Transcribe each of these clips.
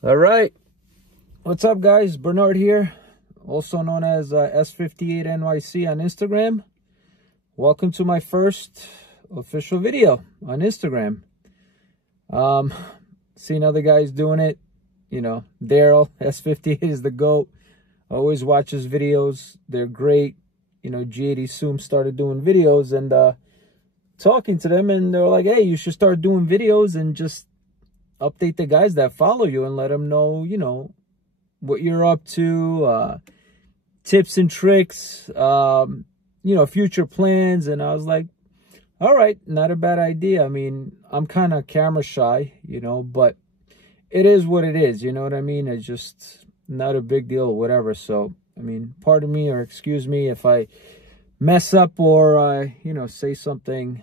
All right, what's up, guys? Bernard here, also known as s58NYC on Instagram. Welcome to my first official video on Instagram. Seen other guys doing it, you know. Daryl S58 is the GOAT. I always watch his videos. They're great. You know, G80 Zoom started doing videos and talking to them, and they're like, hey, you should start doing videos and just update the guys that follow you and let them know, you know, what you're up to, tips and tricks, you know, future plans. And I was like, all right, not a bad idea. I mean, I'm kind of camera shy, you know, but it is what it is. You know what I mean? It's just not a big deal or whatever. So, I mean, pardon me or excuse me if I mess up or I, you know, say something,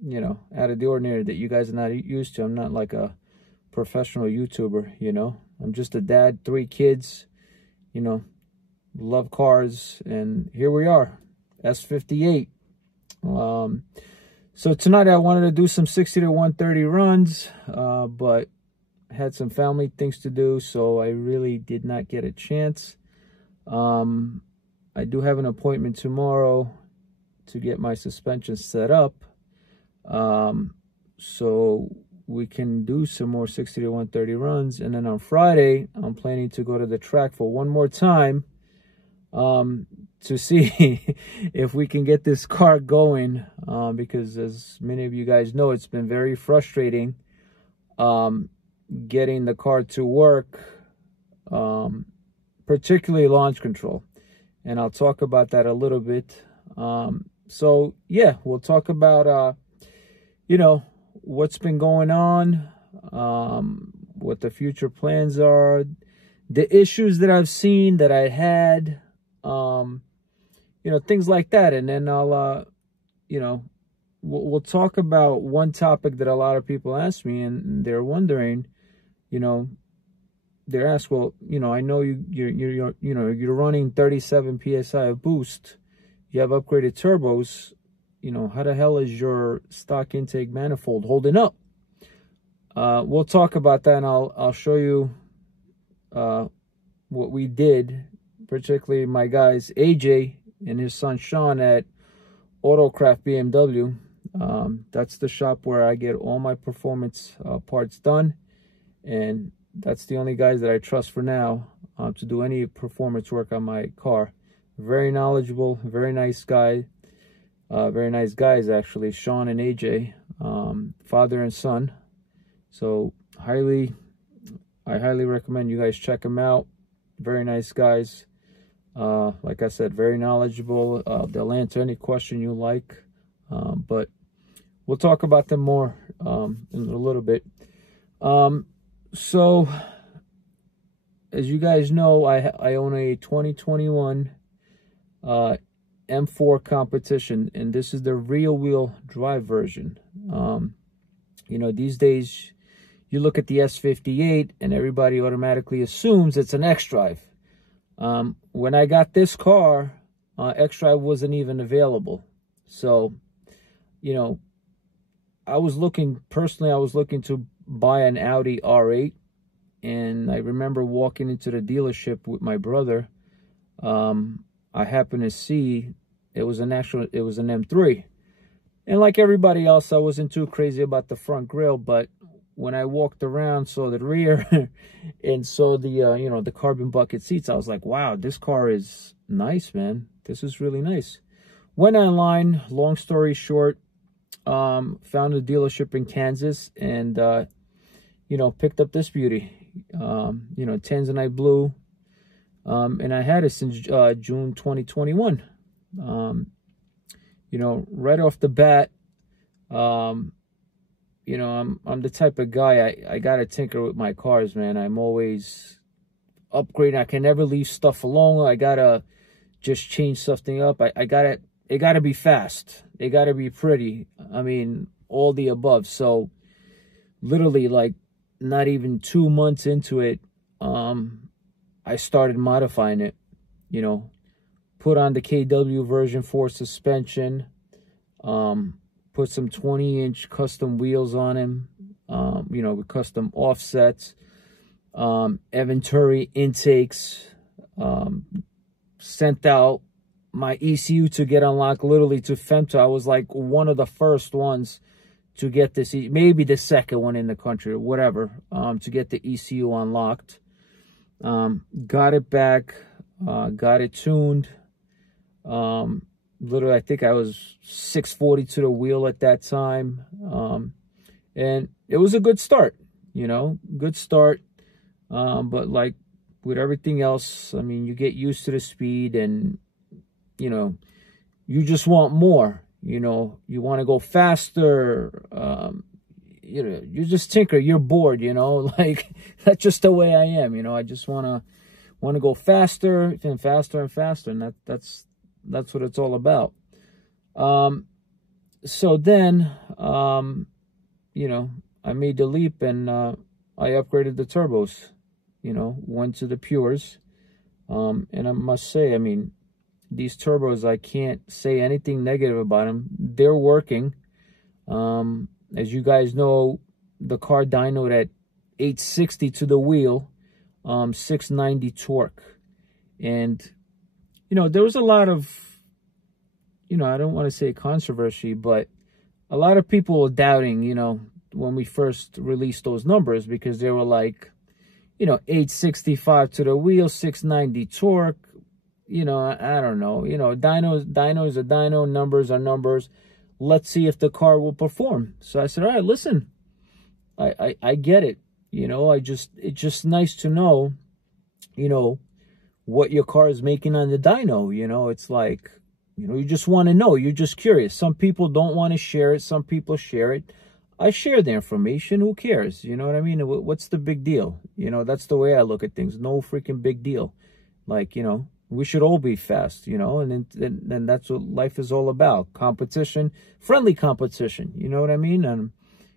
you know, out of the ordinary that you guys are not used to. I'm not like a professional YouTuber, you know. I'm just a dad, 3 kids, you know, love cars, and here we are, S58. So tonight I wanted to do some 60 to 130 runs, but had some family things to do, so I really did not get a chance. I do have an appointment tomorrow to get my suspension set up, so we can do some more 60 to 130 runs. And then on Friday, I'm planning to go to the track for one more time to see if we can get this car going, because as many of you guys know, it's been very frustrating getting the car to work, particularly launch control. And I'll talk about that a little bit. So yeah, we'll talk about you know, what's been going on, what the future plans are, the issues that I've seen that I had, you know, things like that. And then I'll, you know, we'll talk about one topic that a lot of people ask me, and they're wondering, you know, they're asked, well, you know, I know you're running 37 PSI of boost, you have upgraded turbos, you know, how the hell is your stock intake manifold holding up? We'll talk about that, and I'll show you what we did, particularly my guys AJ and his son Sean at Autocraft BMW. That's the shop where I get all my performance parts done, and that's the only guys that I trust for now to do any performance work on my car. Very knowledgeable, very nice guy. Very nice guys, actually, Sean and AJ, father and son. So I highly recommend you guys check them out. Very nice guys. Like I said, very knowledgeable. They'll answer any question you like. But we'll talk about them more in a little bit. So as you guys know, I own a 2021 M4 Competition, and this is the rear wheel drive version. You know, these days you look at the S58 and everybody automatically assumes it's an xDrive. When I got this car, xDrive wasn't even available. So, you know, I was looking to buy an Audi R8, and I remember walking into the dealership with my brother. I happened to see it was an M3, and like everybody else, I wasn't too crazy about the front grille. But when I walked around, saw the rear, and saw the you know, the carbon bucket seats, I was like, wow, this car is nice, man. This is really nice. Went online. Long story short, found a dealership in Kansas, and you know, picked up this beauty. You know, Tanzanite blue. And I had it since June 2021. You know, right off the bat, you know, I'm the type of guy, I gotta tinker with my cars, man. I'm always upgrading. I can never leave stuff alone. I gotta just change something up. It gotta be fast. It gotta be pretty. I mean, all the above. So literally, like, not even 2 months into it, I started modifying it, you know, put on the KW version 4 suspension, put some 20-inch custom wheels on him, you know, with custom offsets, Venturi intakes, sent out my ECU to get unlocked literally to Femto. I was like one of the first ones to get this, maybe the second one in the country or whatever, to get the ECU unlocked. Got it back, got it tuned. Literally, I think I was 640 to the wheel at that time. And it was a good start, you know, good start. But like with everything else, I mean, you get used to the speed and, you know, you just want more, you know, you want to go faster. You know, you just tinker, you're bored, you know, like that's just the way I am, you know, I just want to go faster and faster and faster. And that's what it's all about. So then, you know, I made the leap and I upgraded the turbos, you know, went to the pures. And I must say, I mean, these turbos, I can't say anything negative about them. They're working. As you guys know, the car dynoed at 860 to the wheel, 690 torque. And, you know, there was a lot of, you know, I don't want to say controversy, but a lot of people were doubting, you know, when we first released those numbers, because they were like, you know, 865 to the wheel, 690 torque. You know, I don't know. You know, dynos are dyno, numbers are numbers. Let's see if the car will perform. So I said, all right, listen, I get it. You know, it's just nice to know, you know, what your car is making on the dyno. You know, it's like, you know, you just want to know. You're just curious. Some people don't want to share it. Some people share it. I share the information. Who cares? You know what I mean? What's the big deal? You know, that's the way I look at things. No freaking big deal. Like, you know, we should all be fast, you know, and then that's what life is all about. Competition, friendly competition. You know what I mean? And,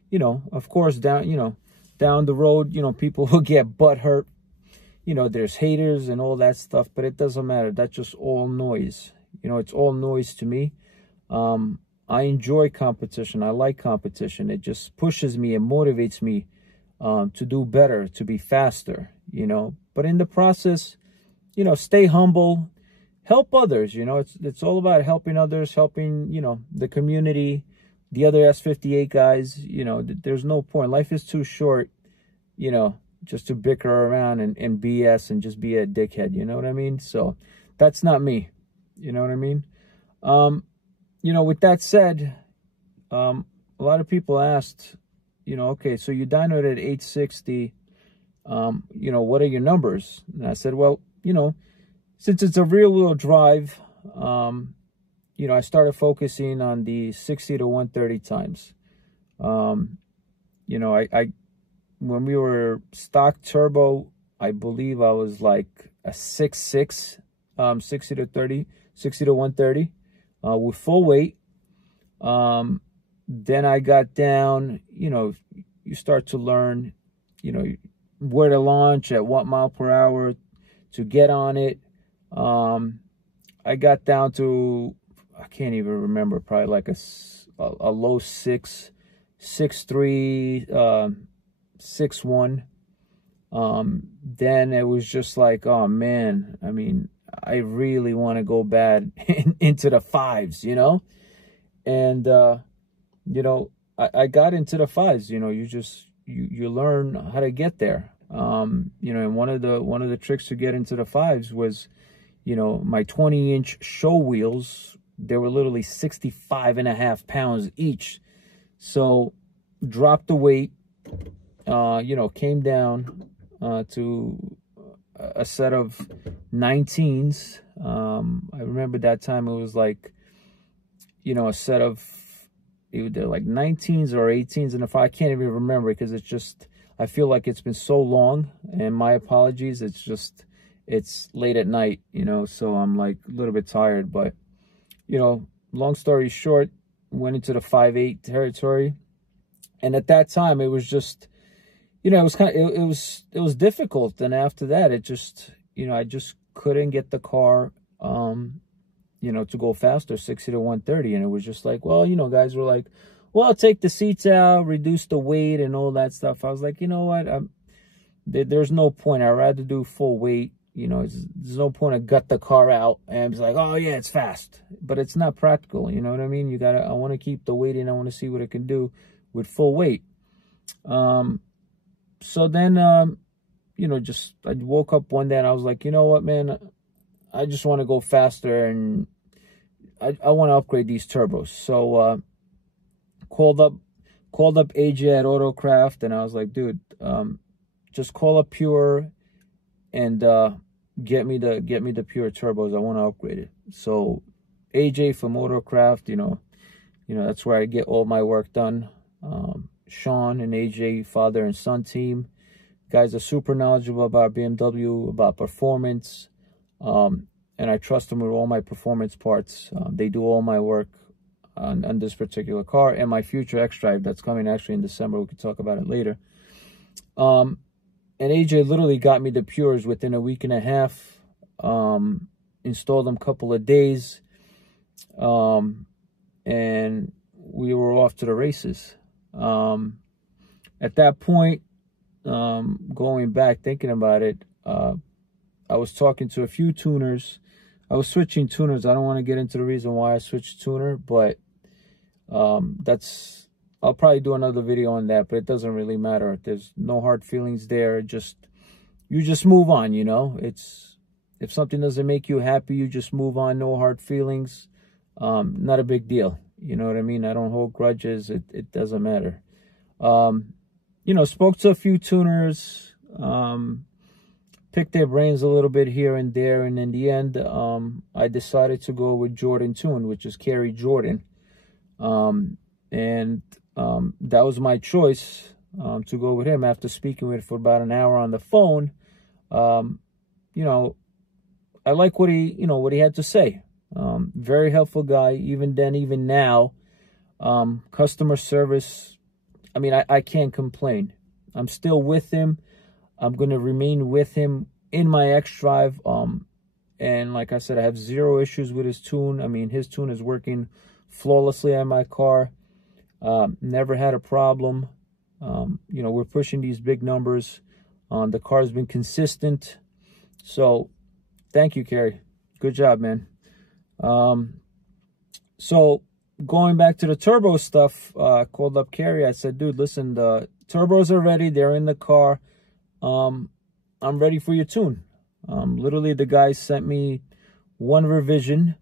you know, of course, down the road, you know, people will get butt hurt. You know, there's haters and all that stuff, but it doesn't matter. That's just all noise. You know, it's all noise to me. I enjoy competition. I like competition. It just pushes me and motivates me to do better, to be faster, you know. But in the process, you know, stay humble, help others. You know, it's all about helping others, helping, you know, the community, the other S58 guys. You know, there's no point. Life is too short, you know, just to bicker around and BS and just be a dickhead. You know what I mean? So that's not me. You know what I mean? You know, with that said, a lot of people asked, you know, okay, so you dynoed at 860, you know, what are your numbers? And I said, well, you know, since it's a rear-wheel drive, you know, I started focusing on the 60 to 130 times. You know, when we were stock turbo, I believe I was like a 6.6, 60 to 130. With full weight. Then I got down, you know, you start to learn, you know, where to launch, at what mile per hour to get on it. I got down to, I can't even remember, probably like a low 6, 6.3, 6.1. Then it was just like, oh man, I mean, I really want to go bad into the 5s, you know? And, you know, I got into the 5s, you know, you learn how to get there. You know, and one of the tricks to get into the 5s was, you know, my 20-inch show wheels, they were literally 65.5 pounds each. So dropped the weight, you know, came down to a set of 19s. I remember that time it was like, you know, a set of either like 19s or 18s, and if I can't even remember, because it's just, I feel like it's been so long, and my apologies, it's just, it's late at night, you know, so I'm like a little bit tired. But, you know, long story short, went into the 5.8 territory, and at that time it was just, you know, it was kind of, it was difficult. And after that, it just, you know, I just couldn't get the car, you know, to go faster, 60 to 130. And it was just like, well, you know, guys were like, well, I'll take the seats out, reduce the weight and all that stuff. I was like, you know what, there's no point. I'd rather do full weight. You know, there's no point to gut the car out and be like, oh yeah, it's fast, but it's not practical. You know what I mean? I want to keep the weight in. I want to see what it can do with full weight. So then, you know, I woke up one day and I was like, you know what, man, I just want to go faster, and I want to upgrade these turbos. So, called up AJ at Autocraft, and I was like, dude, just call up Pure and get me the Pure turbos. I want to upgrade it. So AJ from Autocraft, you know that's where I get all my work done. Sean and AJ, father and son team, guys are super knowledgeable about BMW, about performance, and I trust them with all my performance parts. They do all my work on this particular car and my future xDrive that's coming actually in December. We could talk about it later. And AJ literally got me the Pures within a week and a half. Installed them a couple of days. And we were off to the races. At that point, going back, thinking about it, I was talking to a few tuners. I was switching tuners. I don't want to get into the reason why I switched tuner, but I'll probably do another video on that, but it doesn't really matter. There's no hard feelings there. You just move on, you know. If something doesn't make you happy, you just move on. No hard feelings. Not a big deal. You know what I mean? I don't hold grudges. It doesn't matter. You know, spoke to a few tuners, picked their brains a little bit here and there, and in the end, I decided to go with Jordan Tune, which is Kerry Jordan. And that was my choice, to go with him after speaking with him for about an hour on the phone. You know, I like what he had to say. Very helpful guy, even then, even now. Customer service, I mean, I can't complain. I'm still with him. I'm going to remain with him in my xDrive. And like I said, I have zero issues with his tune. I mean, his tune is working flawlessly on my car. Never had a problem. You know, we're pushing these big numbers. The car's been consistent. So thank you, Kerry. Good job, man. So going back to the turbo stuff, I called up Kerry. I said, dude, listen, the turbos are ready. They're in the car. I'm ready for your tune. Literally, the guy sent me one revision,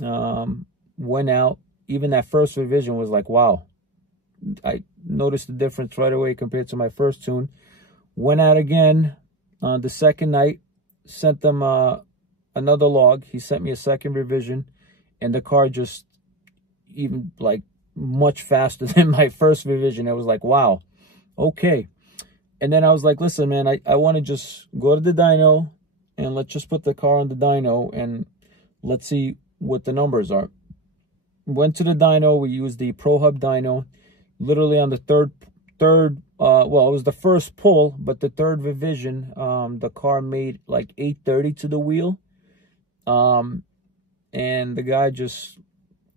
went out. Even that first revision was like, wow. I noticed the difference right away compared to my first tune. Went out again on the second night, sent them another log. He sent me a second revision, and the car just even like much faster than my first revision. It was like, wow, okay. And then I was like, listen, man, I want to just go to the dyno and let's just put the car on the dyno and let's see what the numbers are. Went to the dyno. We used the Pro Hub dyno. Literally on the third, well, it was the first pull, but the third revision, the car made like 830 to the wheel. And the guy just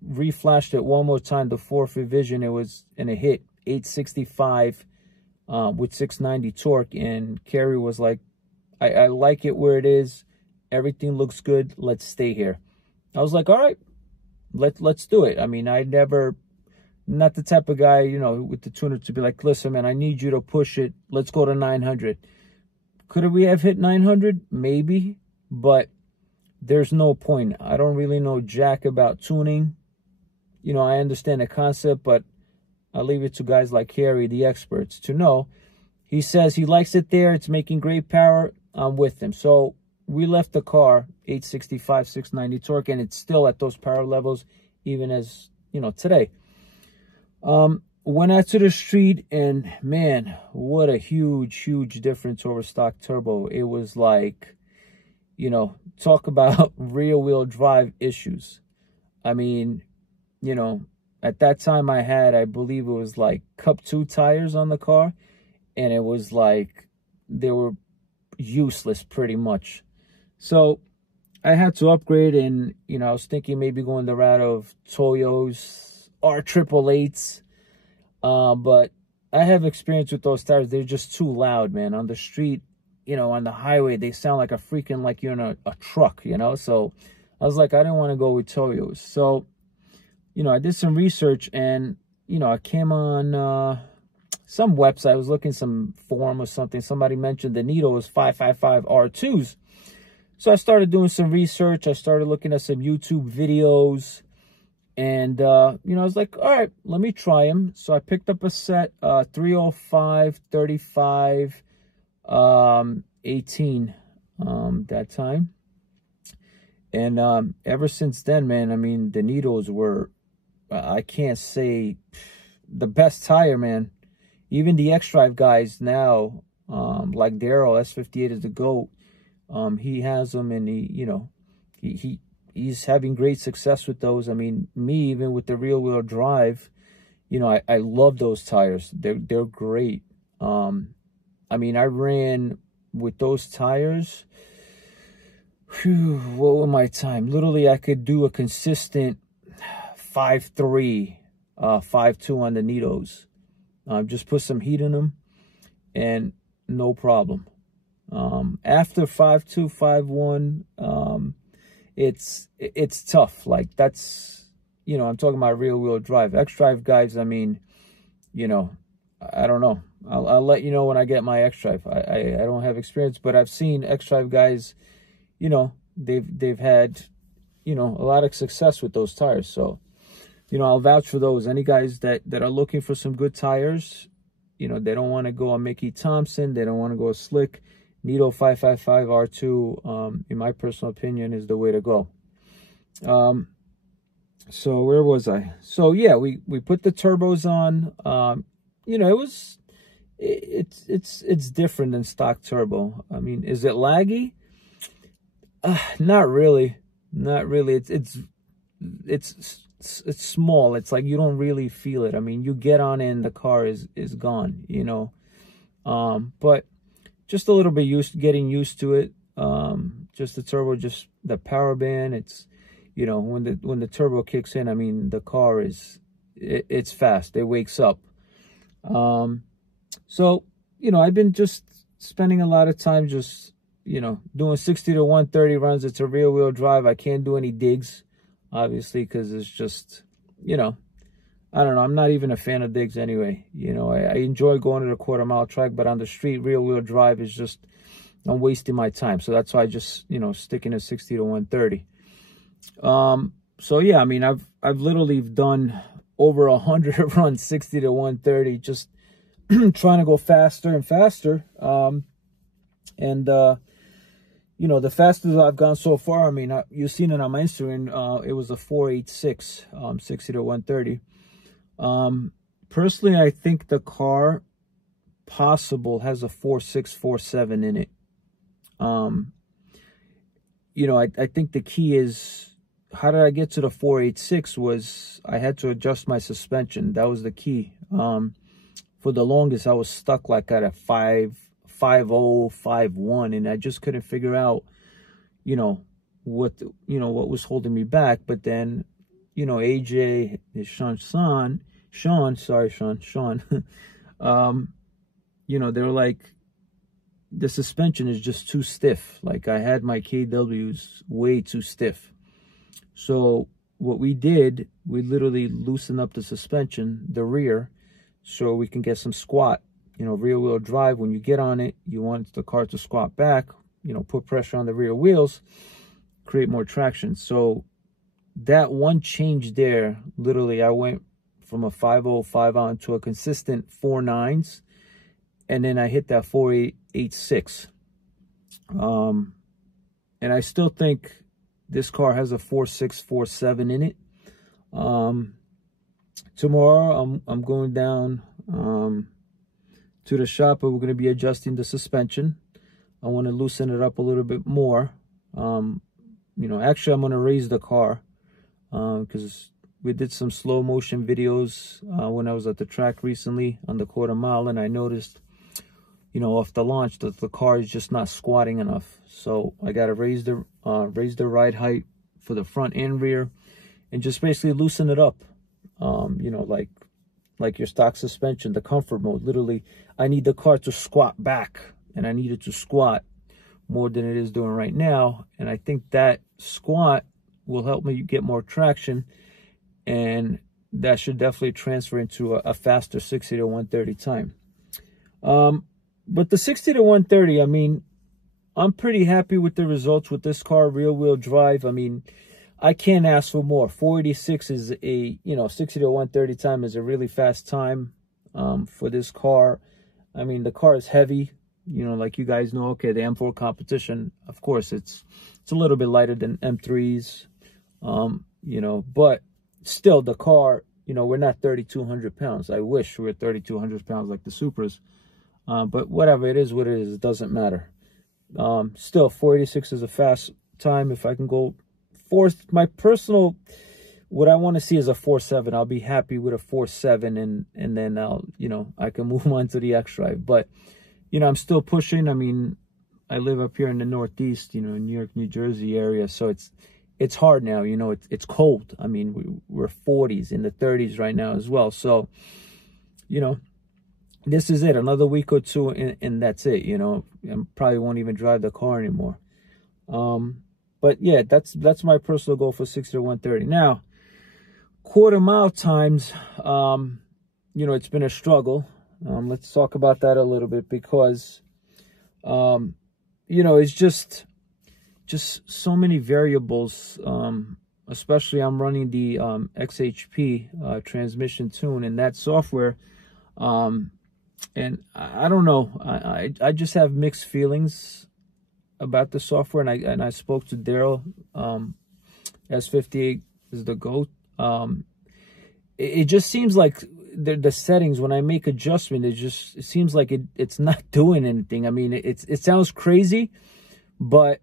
reflashed it one more time. The fourth revision, it was in a hit 865 with 690 torque. And Kerry was like, I like it where it is. Everything looks good. Let's stay here. I was like, all right, let's do it. I mean, not the type of guy, you know, with the tuner to be like, listen, man, I need you to push it. Let's go to 900. Could we have hit 900? Maybe, but there's no point. I don't really know jack about tuning. You know, I understand the concept, but I'll leave it to guys like Harry, the experts, to know. He says he likes it there. It's making great power. I'm with him. So we left the car 865, 690 torque, and it's still at those power levels, even as, you know, today. Went out to the street, and man, what a huge difference over stock turbo. It was like, you know, talk about rear wheel drive issues. I mean, you know, at that time I had, I believe it was like Cup 2 tires on the car, and it was like they were useless pretty much. So I had to upgrade, and, you know, I was thinking maybe going the route of Toyo's R888s. But I have experience with those tires. They're just too loud, man. On the street, you know, on the highway, they sound like a freaking, like you're in a truck, you know? So I was like, I didn't want to go with Toyos. So, you know, I did some research, and, you know, I came on some website. I was looking some forum or something. Somebody mentioned the Nitto is 555 R2s. So I started doing some research. I started looking at some YouTube videos. And, you know, I was like, all right, let me try them. So I picked up a set, 305, 35, 18, that time. And, ever since then, man, I mean, the Nittos were, I can't say the best tire, man. Even the xdrive guys now, like Daryl, S58 is the GOAT. He has them, and he, you know, he's having great success with those. I mean, me, even with the rear-wheel drive, you know, I love those tires. They're great. I mean, I ran with those tires. Whew, what was my time? Literally, I could do a consistent 5.3, 5.2 on the Nittos. Just put some heat in them, and no problem. After 5.2, 5.1, it's tough. Like, that's, you know, I'm talking about rear-wheel drive. xdrive guys, I mean, you know, I don't know. I'll let you know when I get my xdrive. I don't have experience, but I've seen xdrive guys, you know, they've had, you know, a lot of success with those tires. So, you know, I'll vouch for those. Any guys that are looking for some good tires, you know, they don't want to go on Mickey Thompson, they don't want to go slick, Nitto 555 R2, in my personal opinion, is the way to go. So where was I? So yeah, we put the turbos on. You know, it's different than stock turbo. I mean, is it laggy? Not really. Not really. It's small. It's like you don't really feel it. I mean, you get on it and the car is gone, you know. But just a little bit getting used to it. Just the turbo, just the power band. It's, you know, when the turbo kicks in, I mean, the car it's fast. It wakes up. So, you know, I've been just spending a lot of time just, you know, doing 60 to 130 runs. It's a rear-wheel drive. I can't do any digs, obviously, because it's just, you know, I don't know. I'm not even a fan of digs anyway. You know, I enjoy going to the quarter-mile track, but on the street, rear-wheel drive is just, I'm wasting my time. So that's why I just, you know, sticking to 60 to 130. So yeah, I mean, I've literally done over 100 runs, 60 to 130, just trying to go faster and faster. You know, the fastest I've gone so far, I mean, you've seen it on my Instagram, it was a 486, 60 to 130. Personally, I think the car possible has a 4.6, 4.7 in it. You know, I think the key is, how did I get to the 4.86 was I had to adjust my suspension. That was the key. For the longest, I was stuck like at a 5.0, 5.1, and I just couldn't figure out, you know, what was holding me back. But then, you know, AJ, Sean, you know, they're like, the suspension is just too stiff. Like, I had my KWs way too stiff. So what we did, we literally loosened up the suspension, the rear, so we can get some squat. You know, rear wheel drive, when you get on it, you want the car to squat back, you know, put pressure on the rear wheels, create more traction. So that one change there, literally I went from a 5.0, 5.0 to a consistent 4.9s, and then I hit that 4.86. And I still think this car has a 4.6, 4.7 in it. Tomorrow I'm going down to the shop, and we're going to be adjusting the suspension. I want to loosen it up a little bit more. You know, actually I'm going to raise the car because we did some slow motion videos when I was at the track recently on the quarter mile, and I noticed, you know, off the launch that the car is just not squatting enough. So I got to raise the ride height for the front and rear, and just basically loosen it up. You know, like like your stock suspension, the comfort mode. Literally, I need the car to squat back, and I need it to squat more than it is doing right now. And I think that squat will help me get more traction, and that should definitely transfer into a faster 60 to 130 time. But the 60 to 130, I mean, I'm pretty happy with the results with this car, rear wheel drive. I mean, I can't ask for more. 486 is a, 60 to 130 time is a really fast time for this car. I mean, the car is heavy, like you guys know. Okay, the M4 Competition, of course, it's a little bit lighter than M3s, but still the car, we're not 3,200 pounds. I wish we were 3,200 pounds like the Supras. But whatever, it is what it is. It doesn't matter. Still, 486 is a fast time. If I can go my personal, what I want to see is a 4.7. I'll be happy with a 4.7, and then I'll, I can move on to the xDrive. But, I'm still pushing. I mean, I live up here in the Northeast, New York, New Jersey area. So it's hard now, it's cold. I mean, we're 40s, in the 30s right now as well. So, this is it. Another week or two, and that's it, I probably won't even drive the car anymore. But yeah, that's my personal goal for 60 to 130. Now, quarter mile times, it's been a struggle. Let's talk about that a little bit, because, it's just so many variables. Especially I'm running the XHP transmission tune in that software. And I don't know. I just have mixed feelings about the software, and I spoke to Daryl. S58 is the GOAT. It just seems like the settings, when I make adjustment, it seems like it's not doing anything. I mean, it sounds crazy, but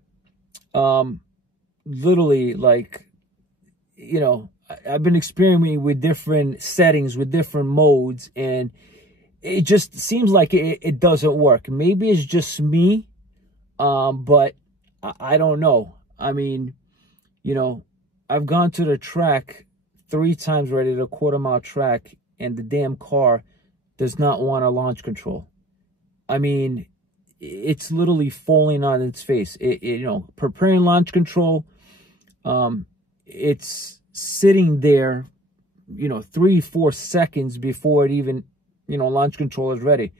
literally, like, I've been experimenting with different settings, with different modes, and it just seems like it doesn't work. Maybe it's just me. But I don't know. I mean, I've gone to the track 3 times already, the quarter-mile track, and the damn car does not want a launch control. I mean, it's literally falling on its face. Preparing launch control, it's sitting there, 3-4 seconds before it even, launch control is ready.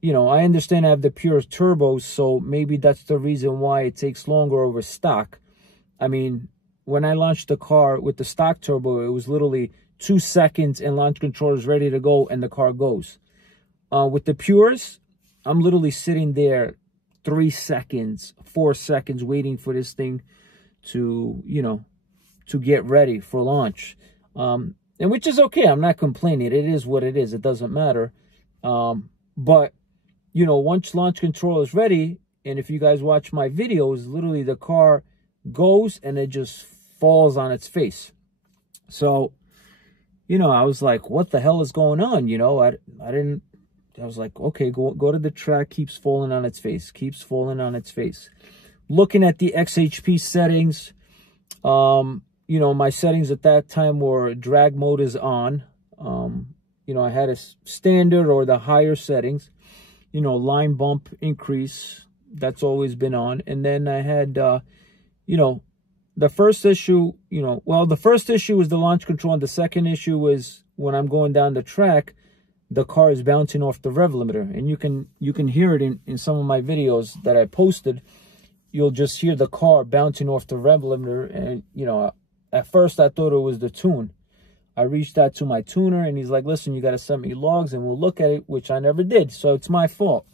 I understand I have the pure turbos, so maybe that's the reason why it takes longer over stock. I mean, when I launched the car with the stock turbo, it was literally 2 seconds and launch control is ready to go and the car goes. With the pures, I'm literally sitting there 3 seconds, 4 seconds waiting for this thing to, to get ready for launch. And which is okay. I'm not complaining. It is what it is. It doesn't matter. But once launch control is ready, and if you guys watch my videos, literally the car goes and it just falls on its face. So, I was like, what the hell is going on? I was like, okay, go to the track, keeps falling on its face, keeps falling on its face. Looking at the XHP settings, my settings at that time were drag mode is on. I had a standard or the higher settings. Line bump increase, that's always been on. And then I had, the first issue, the first issue was the launch control. And the second issue was when I'm going down the track, the car is bouncing off the rev limiter. And you can hear it in some of my videos that I posted. You'll just hear the car bouncing off the rev limiter. And, at first I thought it was the tune. I reached out to my tuner, and he's like, listen, you got to send me logs and we'll look at it, which I never did. So it's my fault.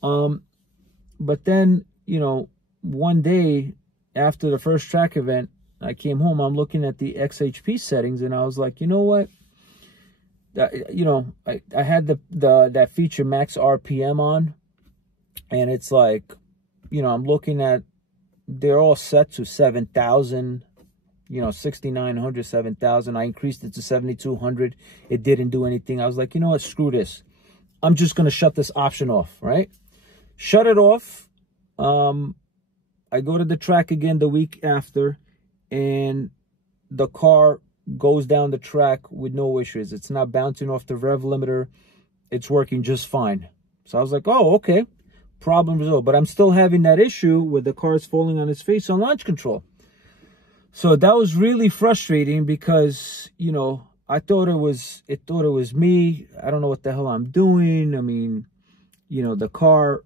But then, one day after the first track event, I came home, I'm looking at the XHP settings, and I was like, you know what? I had that feature max RPM on, and it's like, I'm looking at, they're all set to 7,000, 6,900, 7,000. I increased it to 7,200. It didn't do anything. I was like, you know what? Screw this. I'm just going to shut this option off, right? Shut it off. I go to the track again the week after, and the car goes down the track with no issues. It's not bouncing off the rev limiter. It's working just fine. So I was like, oh, okay, problem resolved. But I'm still having that issue with the car's falling on its face on launch control. So that was really frustrating because, you know, it thought it was me. I don't know what the hell I'm doing. I mean, you know, the car,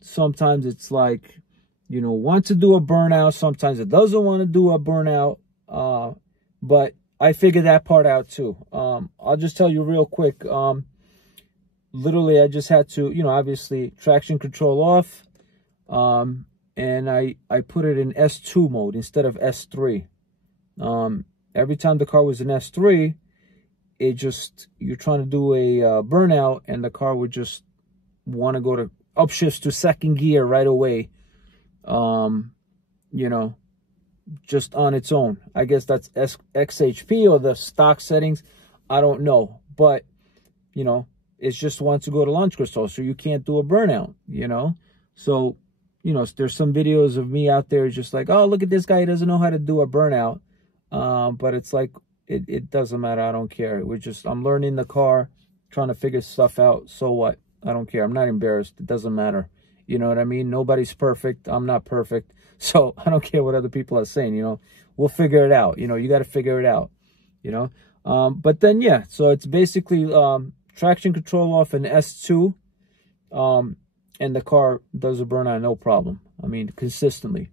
sometimes it's like, you know, wants to do a burnout. Sometimes it doesn't want to do a burnout. But I figured that part out too. I'll just tell you real quick. Literally, I just had to, you know, obviously traction control off. And I put it in S2 mode instead of S3. Every time the car was in S3, it just, you're trying to do a burnout, and the car would just want to go to upshifts to second gear right away. You know, just on its own. I guess that's XHP or the stock settings. I don't know. But, you know, it just wants to go to launch control, so you can't do a burnout, you know. So, you know, there's some videos of me out there just like, oh, look at this guy, he doesn't know how to do a burnout. But it's like, it doesn't matter. I don't care. I'm learning the car, trying to figure stuff out. So what? I don't care. I'm not embarrassed. It doesn't matter. You know what I mean? Nobody's perfect. I'm not perfect. So I don't care what other people are saying, you know. We'll figure it out. You know, you got to figure it out, you know. But then, yeah, so it's basically traction control off in S2. And the car does a burnout, no problem. I mean, consistently.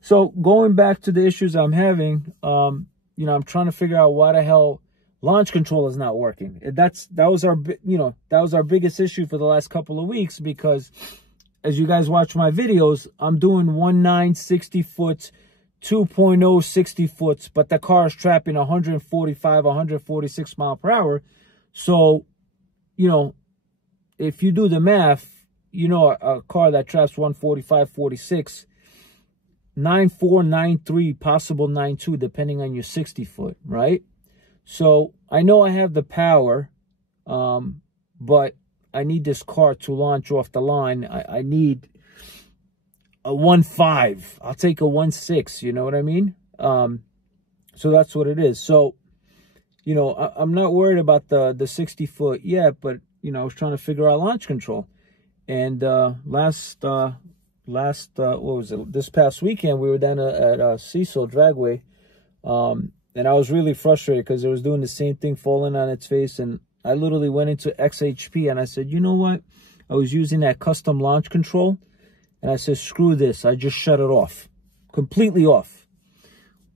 So going back to the issues I'm having, you know, I'm trying to figure out why the hell launch control is not working. That was our biggest issue for the last couple of weeks, because as you guys watch my videos, I'm doing 1.9 60 foot, 2.0 60 foot, but the car is trapping 145, 146 mile per hour. So, you know, if you do the math, you know, a car that traps 145, 46, 9.4, 9.3, possible 9.2, depending on your 60 foot, right? So I know I have the power, but I need this car to launch off the line. I need a 1.5. I'll take a 1.6, you know what I mean? So that's what it is. So, you know, I'm not worried about the 60 foot yet, but, you know, I was trying to figure out launch control. And what was it? This past weekend, we were down at Cecil Dragway, and I was really frustrated because it was doing the same thing, falling on its face. And I literally went into XHP and I said, you know what? I was using that custom launch control, and I said, screw this. I just shut it off, completely off.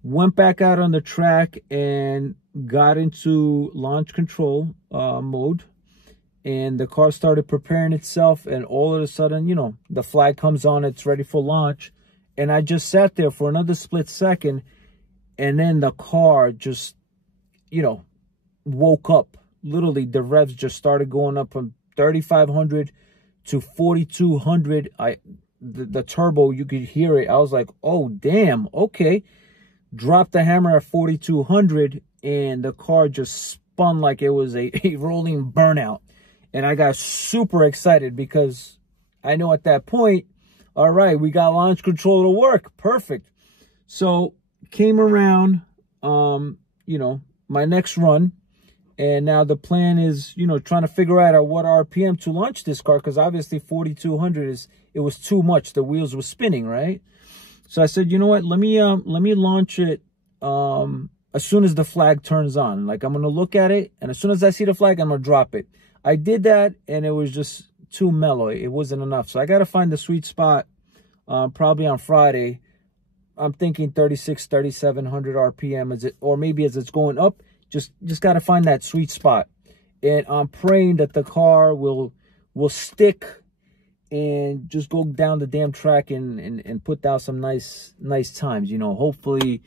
Went back out on the track and got into launch control mode. And the car started preparing itself, and all of a sudden, you know, the flag comes on, it's ready for launch. And I just sat there for another split second, and then the car just, you know, woke up. Literally, the revs just started going up from 3,500 to 4,200. The turbo, you could hear it. I was like, oh, damn, okay. Dropped the hammer at 4,200, and the car just spun like it was a rolling burnout. And I got super excited because I know at that point, all right, we got launch control to work. Perfect. So came around, you know, my next run. And now the plan is, you know, trying to figure out at what RPM to launch this car, because obviously 4,200 it was too much. The wheels were spinning, right? So I said, you know what, let me launch it as soon as the flag turns on. Like, I'm going to look at it, and as soon as I see the flag, I'm going to drop it. I did that, and it was just too mellow. It wasn't enough. So I got to find the sweet spot probably on Friday. I'm thinking 36, 3,700 RPM, or maybe as it's going up. Just got to find that sweet spot. And I'm praying that the car will stick and just go down the damn track and put down some nice times. You know, hopefully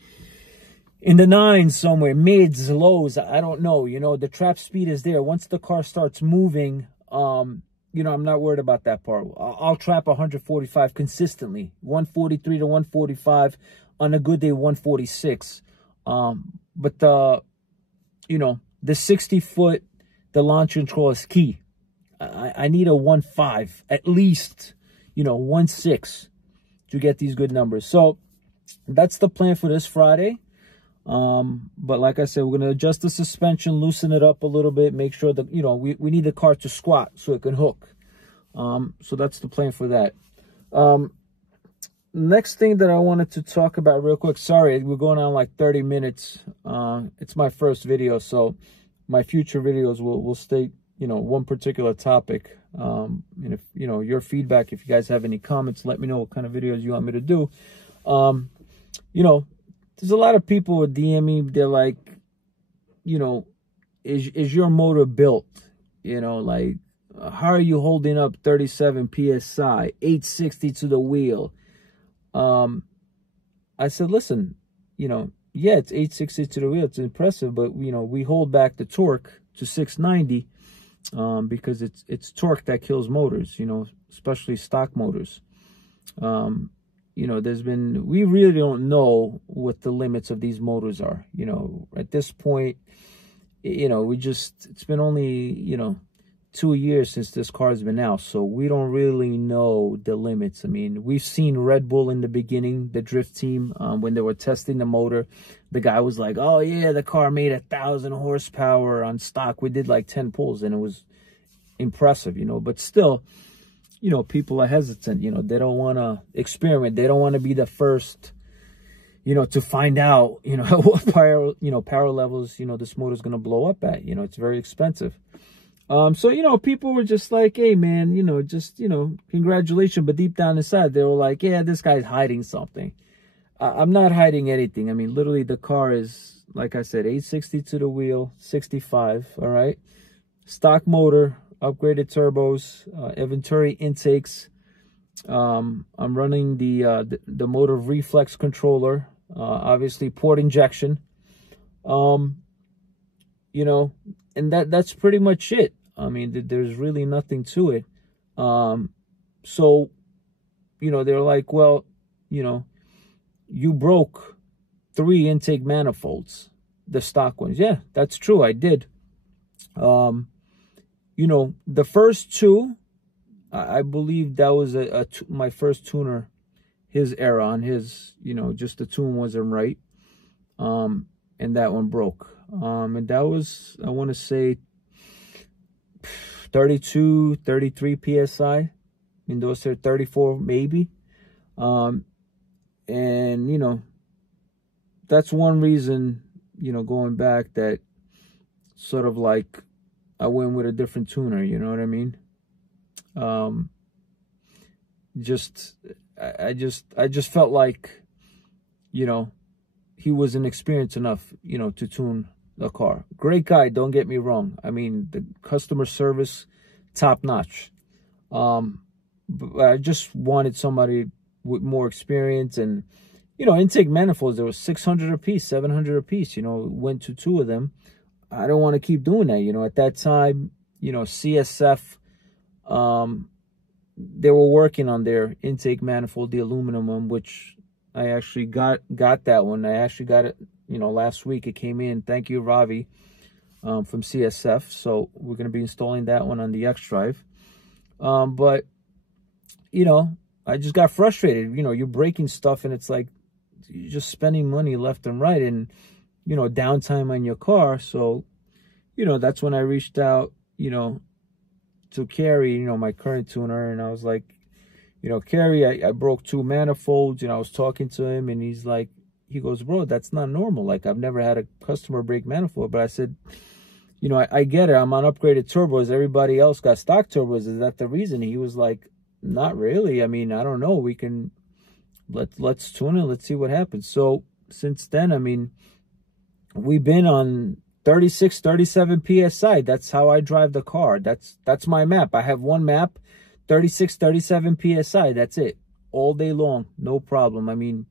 in the 9s somewhere, mids, lows, I don't know. You know, the trap speed is there. Once the car starts moving, you know, I'm not worried about that part. I'll trap 145 consistently, 143 to 145, on a good day, 146. But you know, the 60 foot, the launch control is key. I need a 1.5, at least, you know, 1.6 to get these good numbers. So that's the plan for this Friday. But like I said, we're going to adjust the suspension, loosen it up a little bit, make sure that, you know, we need the car to squat so it can hook. So that's the plan for that. Next thing that I wanted to talk about real quick, sorry, we're going on like 30 minutes. It's my first video, so my future videos will stay, you know, one particular topic. And if, you know, your feedback, if you guys have any comments, let me know what kind of videos you want me to do. You know, there's a lot of people with DM me, they're like, you know, is your motor built? You know, like, how are you holding up 37 PSI, 860 to the wheel? I said, listen, you know, yeah, it's 860 to the wheel. It's impressive, but, you know, we hold back the torque to 690 because it's torque that kills motors, you know, especially stock motors. You know, we really don't know what the limits of these motors are. You know, at this point, you know, it's been only, you know, 2 years since this car's been out, so we don't really know the limits. I mean, we've seen Red Bull in the beginning, the drift team, when they were testing the motor. The guy was like, oh yeah, the car made 1,000 horsepower on stock. We did like 10 pulls and it was impressive, you know, but still, you know, people are hesitant. You know, they don't want to experiment. They don't want to be the first, you know, to find out, you know, what power levels, you know, this motor is going to blow up at. You know, it's very expensive. So, you know, people were just like, hey, man, you know, just, you know, congratulations. But deep down inside, they were like, yeah, this guy's hiding something. I'm not hiding anything. I mean, literally, the car is, like I said, 860 to the wheel, 65. All right. Stock motor, upgraded turbos, Venturi intakes. I'm running the motor reflex controller, obviously port injection. You know, and that's pretty much it. I mean, there's really nothing to it. So, you know, they're like, well, you know, you broke 3 intake manifolds, the stock ones. Yeah, that's true. I did. You know, the first 2, I believe that was my first tuner, his error on his, you know, just the tune wasn't right. And that one broke. And that was, I want to say, 32, 33 PSI. I mean, those are 34 maybe. And, you know, that's one reason, you know, going back, that sort of like I went with a different tuner, you know what I mean? I just felt like, you know, he wasn't experienced enough, you know, to tune the car. Great guy, don't get me wrong. I mean, the customer service, top notch. But I just wanted somebody with more experience. And, you know, intake manifolds, there was 600 a piece, 700 a piece, you know, went to 2 of them. I don't want to keep doing that, you know. At that time, you know, CSF, they were working on their intake manifold, the aluminum one, which I actually got that one. I actually got it, you know, last week. It came in. Thank you, Ravi, from CSF. So we're going to be installing that one on the xDrive. But, you know, I just got frustrated. You know, you're breaking stuff and it's like you're just spending money left and right, and, you know, downtime on your car. So, you know, that's when I reached out, you know, to Kerry, you know, my current tuner. And I was like, you know, Kerry, I broke 2 manifolds. You know, I was talking to him and he's like, he goes, bro, that's not normal. Like, I've never had a customer break manifold. But I said, you know, I get it. I'm on upgraded turbos. Everybody else got stock turbos. Is that the reason? He was like, not really. I mean, I don't know. We can, let's tune it. Let's see what happens. So since then, I mean, we've been on 36, 37 PSI. That's how I drive the car. That's my map. I have one map, 36, 37 PSI. That's it. All day long. No problem. I mean,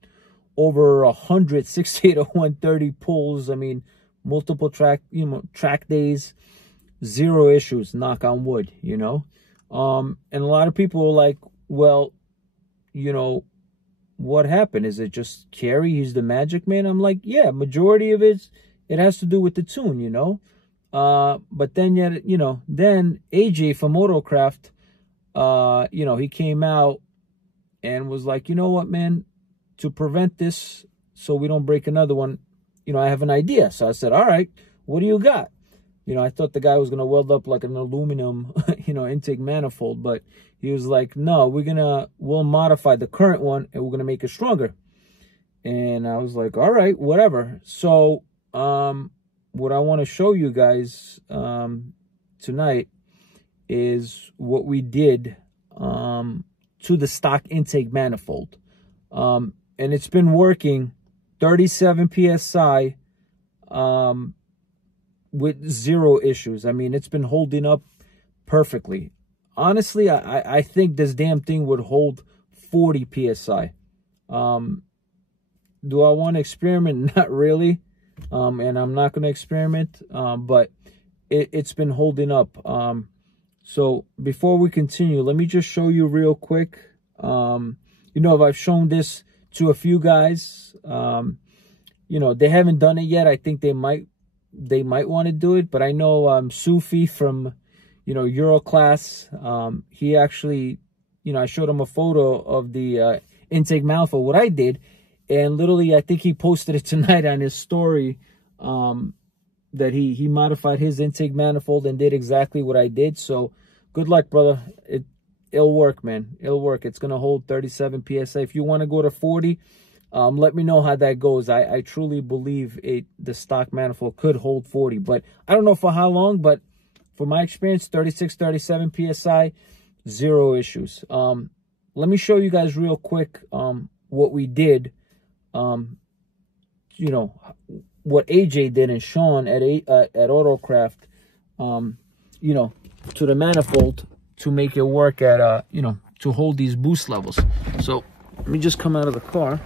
over 100 680 pulls. I mean, multiple track days, 0 issues, knock on wood, you know. And a lot of people are like, well, you know, what happened? Is it just Kerry? He's the magic man? I'm like, yeah, majority of it has to do with the tune, you know. But then, yet, you know, then AJ from Motocraft, you know, he came out and was like, you know what, man, to prevent this so we don't break another one, you know, I have an idea. So I said, all right, what do you got? You know, I thought the guy was going to weld up like an aluminum, you know, intake manifold, but he was like, no, we'll modify the current one and we're going to make it stronger. And I was like, all right, whatever. So, what I want to show you guys, tonight is what we did, to the stock intake manifold. And it's been working 37 PSI, with 0 issues. I mean, it's been holding up perfectly. Honestly, I think this damn thing would hold 40 PSI. Do I want to experiment? Not really. And I'm not going to experiment. But it's been holding up. So before we continue, let me just show you real quick. You know, if I've shown this to a few guys, you know, they haven't done it yet. I think they might want to do it, but I know Sufi from, you know, Euroclass, he actually, you know, I showed him a photo of the intake manifold, what I did, and literally I think he posted it tonight on his story, that he modified his intake manifold and did exactly what I did. So good luck, brother. It'll work, man. It'll work. It's gonna hold 37 PSI. If you want to go to 40, let me know how that goes. I truly believe the stock manifold could hold 40, but I don't know for how long, but for my experience, 36, 37 PSI, 0 issues. Let me show you guys real quick what we did, you know, what AJ did and Sean at Autocraft, you know, to the manifold to make it work at, you know, to hold these boost levels. So let me just come out of the car.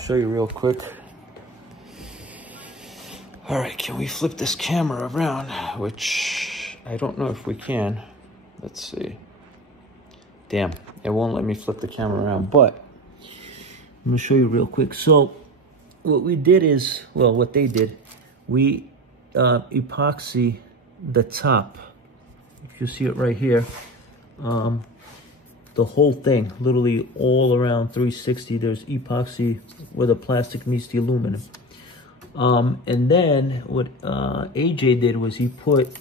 Show you real quick. All right, can we flip this camera around? Which I don't know if we can. Let's see. Damn, it won't let me flip the camera around, but I'm gonna show you real quick. So what we did is, well, what they did, we epoxy the top. If you see it right here, the whole thing, literally all around 360, there's epoxy where the plastic meets the aluminum. And then what AJ did was he put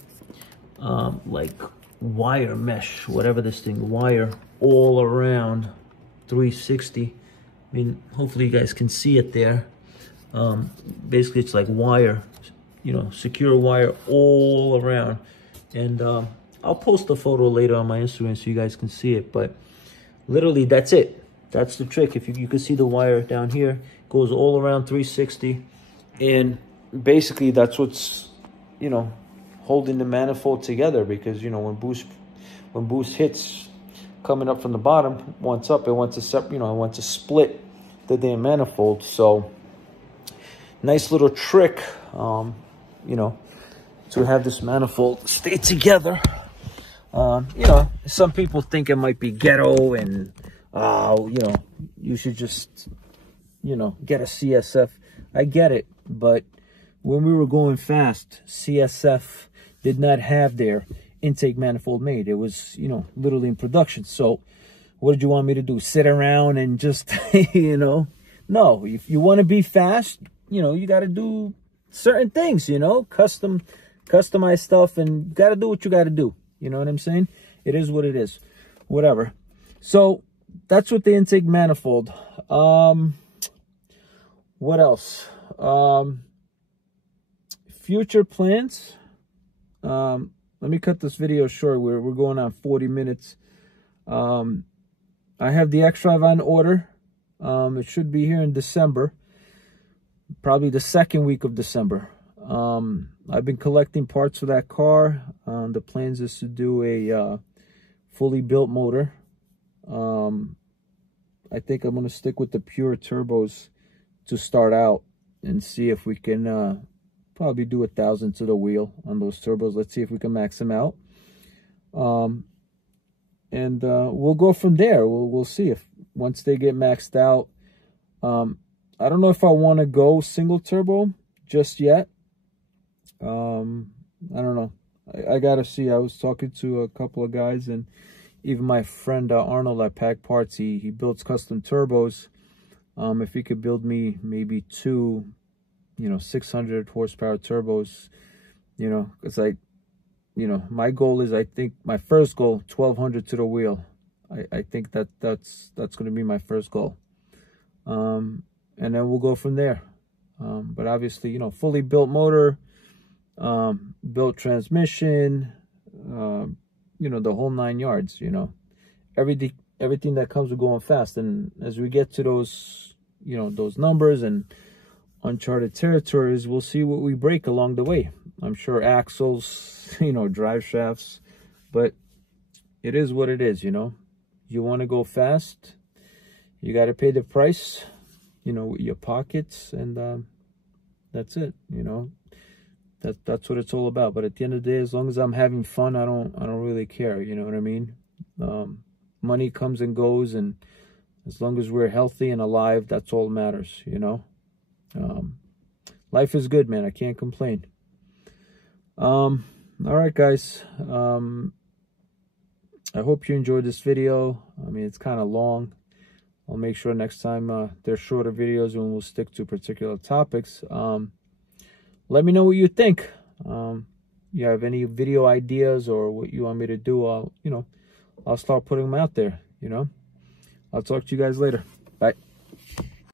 like wire mesh, whatever this thing, wire all around 360. I mean, hopefully you guys can see it there. Basically it's like wire, you know, secure wire all around. And I'll post a photo later on my Instagram so you guys can see it, but literally that's it. That's the trick. If you can see the wire down here, goes all around 360, and basically that's what's, you know, holding the manifold together, because, you know, when boost hits coming up from the bottom, once up, it wants to it wants to split the damn manifold. So nice little trick, you know, to have this manifold stay together. You know, some people think it might be ghetto and, you know, you should just, you know, get a CSF. I get it, but when we were going fast, CSF did not have their intake manifold made. It was, you know, literally in production. So what did you want me to do? Sit around and just, you know? No, if you want to be fast, you know, you got to do certain things, you know, customize stuff, and got to do what you got to do. You know what I'm saying? It is what it is. Whatever. So that's what the intake manifold. What else? Future plans. Let me cut this video short. We're going on 40 minutes. I have the xDrive on order. It should be here in December. Probably the second week of December. I've been collecting parts for that car. The plans is to do a fully built motor. I think I'm going to stick with the pure turbos to start out and see if we can probably do 1,000 to the wheel on those turbos. Let's see if we can max them out. And we'll go from there. We'll see if once they get maxed out. I don't know if I want to go single turbo just yet. I don't know. I gotta see. I was talking to a couple of guys, and even my friend Arnold at Pack Parts, he builds custom turbos, If you could build me maybe two, 600 horsepower turbos, it's like, my goal is, I think my first goal, 1200 to the wheel. I think that's going to be my first goal. And then we'll go from there. But obviously, fully built motor, built transmission, the whole 9 yards, everything that comes with going fast. And as we get to those, those numbers and uncharted territories, we'll see what we break along the way. I'm sure axles, drive shafts, but it is what it is. You want to go fast, you got to pay the price, with your pockets, and that's it. That's what it's all about. But at the end of the day, as long as I'm having fun, I don't really care. You know what I mean? Money comes and goes, and as long as we're healthy and alive, that's all that matters. Life is good, man. I can't complain. All right, guys. I hope you enjoyed this video. I mean, it's kind of long. I'll make sure next time there's shorter videos when we'll stick to particular topics. Let me know what you think. You have any video ideas or what you want me to do? I'll start putting them out there. I'll talk to you guys later. Bye.